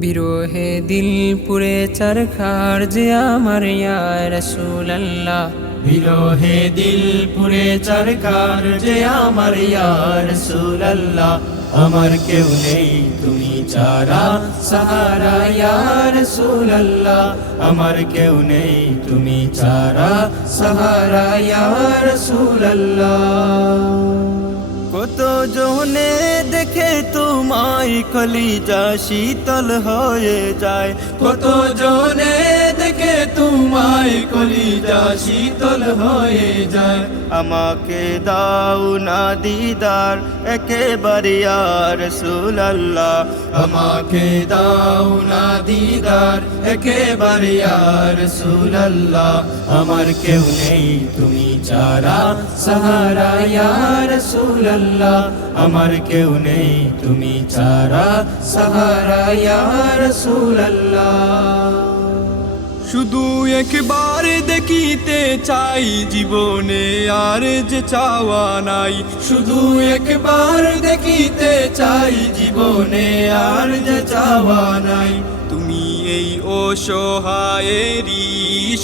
বিরহে দিল পুরে চরখার যে আমার ইয়া রাসূলুল্লাহ। বিরহে দিল পুরে চরকার যে আমার ইয়া রাসূলুল্লাহ। আমার কেউ নেই তুমি ছাড়া সাহারা ইয়া রাসূলুল্লাহ। আমার কেউ নেই তুমি ছাড়া সাহারা ইয়া রাসূলুল্লাহ। কত জনে দেখে তোমায় কলিজা শীতল হয়ে যায়। কত জনে দেখে তোমায় কলিজা শীতল হয়ে যায়। আমাকে দাও না দিদার একেবারে ইয়া রাসূলুল্লাহ। আমাকে দাও না দিদার একেবারে ইয়া রাসূলুল্লাহ। আমার কেউ নেই তুমি ছাড়া সাহারা ইয়া রাসূলুল্লাহ। আমার কেউ নেই তুমি ছাড়া সাহারা ইয়া রাসূলুল্লাহ। শুধু একবার দেখিতে চাই জীবনে আর যে চাওয়া নাই। শুধু একবার দেখিতে চাই জীবনে আর যে চাওয়া নাই। তুমি এই অসহায়েরই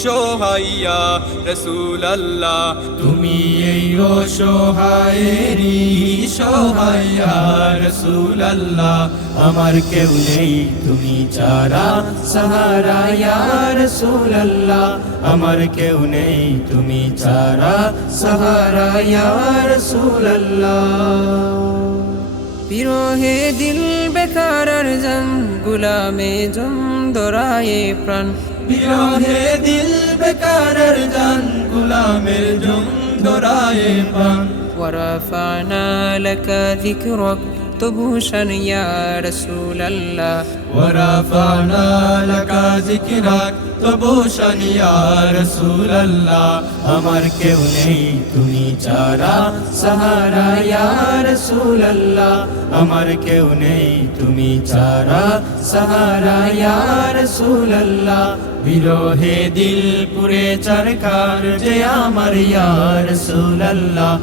সহায়া রাসূলুল্লাহ। তুমি এই অসহায়েরই সহায়া রাসূলুল্লাহ। আমার কেউ নেই তুমি ছাড়া সাহারা ইয়া রাসূলুল্লাহ। আমার কেউ নেই তুমি ছাড়া সাহারা ইয়া রাসূলুল্লাহ। বিরহে দিল বেকার আর জান গুলামে জম দরায়ে প্রাণ। বিরহে দিল বেকার আর জান গুলামের জম দরায়ে প্রাণ। ورفعنا لك ذكرك طبوشا يا رسول الله. ورفعنا لك ذكرك طبوشا يا رسول الله. আমার কেউ নেই তুমি ছাড়া সাহারা ইয়া রাসূলুল্লাহ। আমার কেউ নেই তুমি ছাড়া সাহারা ইয়া রাসূলুল্লাহ। বিরহে দিল পুরে চরকার যে আমার ইয়া রাসূলুল্লাহ।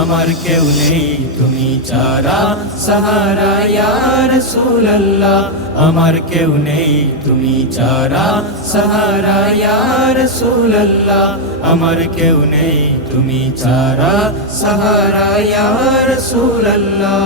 আমার কেউ নেই তুমি ছাড়া সাহারা ইয়া রাসূলুল্লাহ। আমার কেউ নেই তুমি ছাড়া সাহারা ইয়া রাসূলুল্লাহ। আমার কেউ নেই তুমি ছাড়া সাহারা ইয়া রাসূলুল্লাহ।